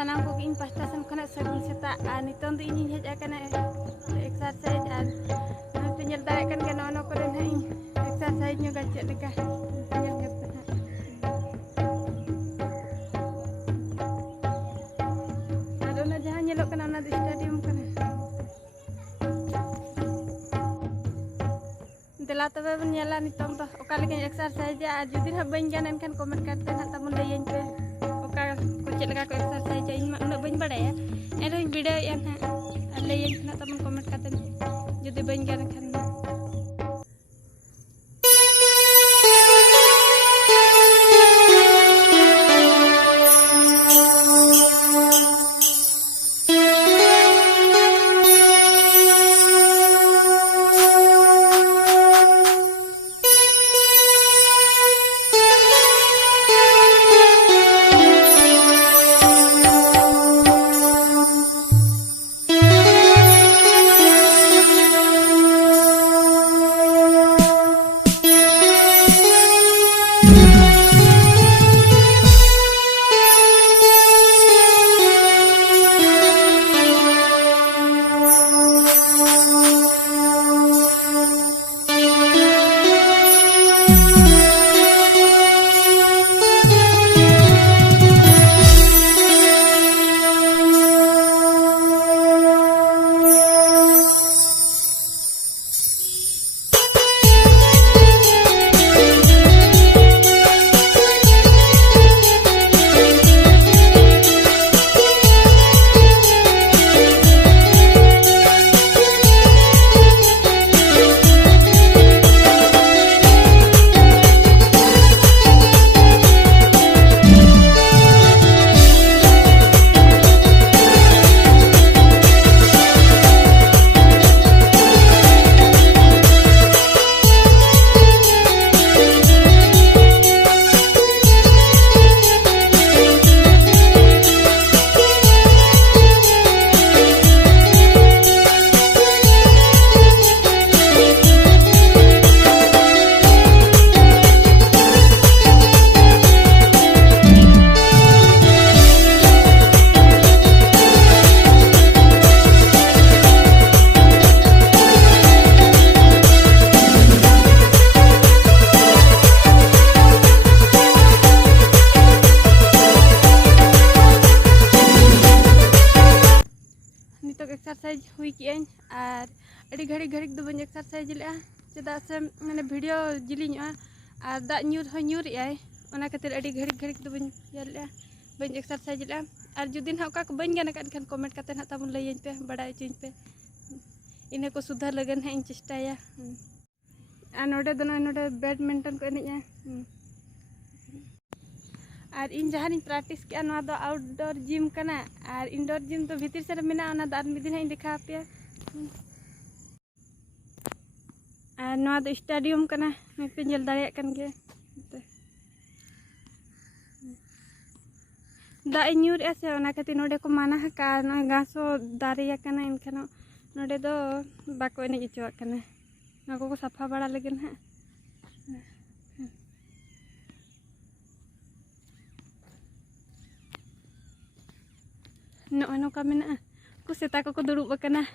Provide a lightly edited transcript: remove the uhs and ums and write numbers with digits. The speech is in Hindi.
sanam ko ing pasta sen kana sagun seta ani ton di ini hej akana exercise an penyel dare kan kana ono ko den hai exercise nya gacet deka penyel ngep ada na jahan nyelok kana na di stadium kana dela tabe nyala ni tom to okale kan exercise ja judi ha bain ganen kan comment karte na tamun dayen pe oka ko chet leka ko exercise ja in ma una bain badaya ero video yan ha dayen na tamun comment karte judi bain ganen kan exercise hui ki ain ar adi घड़ी do ban exercise lea cheda se mane video jiliñ ar da nyur ho nyur ai ona khatir adi घड़ी do ban yalea ban exercise lea ar judin ha ka ban gana kan comment kate na tamun layin pe badai chuñ pe ine ko sudhar lagan ha in chestaya ar node do node badminton ko enija और इन जहाँ प्रैक्टिस किया ना दो आउटडोर जिम करना और इंडोर जिम तो भीतर से मेना ना दाद में दिन दिखा पे और ना दो स्टेडियम करना मैं पे जल दाड़े कन के दा इन्यूर ऐसे ना कति नोडे को माना है कार ना घासो दारे करना इनखानो नोडे दो बाको ने इचवा करना ना को सफा बड़ा लगन है no ka mena ku seta ko durup kana